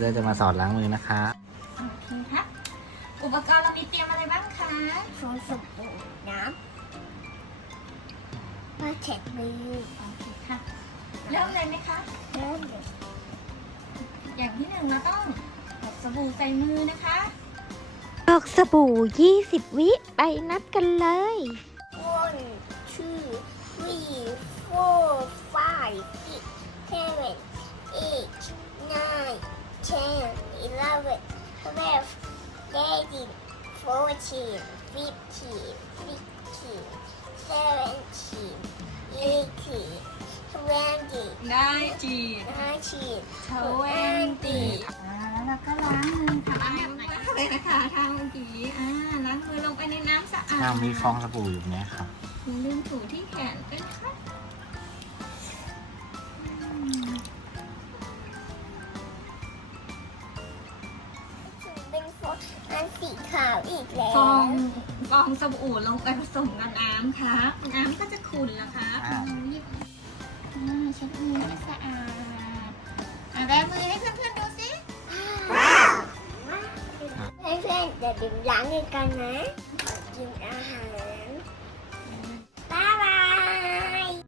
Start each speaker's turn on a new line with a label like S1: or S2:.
S1: ก็จะมาสอนล้างมือนะคะ
S2: โอเคค่ะอุปกรณ์เรามีเตรียมอะไรบ้างคะ
S3: ฟองสบู่น้ำมาเช็ดมือ
S2: โอเคค่ะ เริ่มเลยไหมคะ
S3: เริ่มเลย
S2: อย่างที่หนึ่งเราต้องกดสบู่ใส่มือนะคะ
S4: ออกสบู่ 20 วิไปนับกันเลย
S3: 1 2 3 4 5 6 7 8 9 10 11 12 13 14 15 16 17 18 20
S2: ได้จีด
S3: 19
S2: เทเวนตีแล้วเราก็ล้างมือค่ะล้างแบบไหนเลยนะคะทางเมื่อกี้ล้างมือลงไปในน้ำสะอาด
S1: มีฟองสบู่อยู่เนี้ยครับ
S2: อย่าลืมถูที่แขนด้วยนะคะ
S3: เป็นฟองอันสีขาวอีกแล้ว
S2: ฟองสบู่ลงไปผสมกับน้ำค่ะน้ำก็จะขุ่นนะคะ
S1: อ่า
S2: เช็ดมือให้สะอาดแบมือให้เพื่อนๆดูสิ
S3: เพื่อนๆเดี๋ยวดื่มล้างกันนะขอกินอาหาร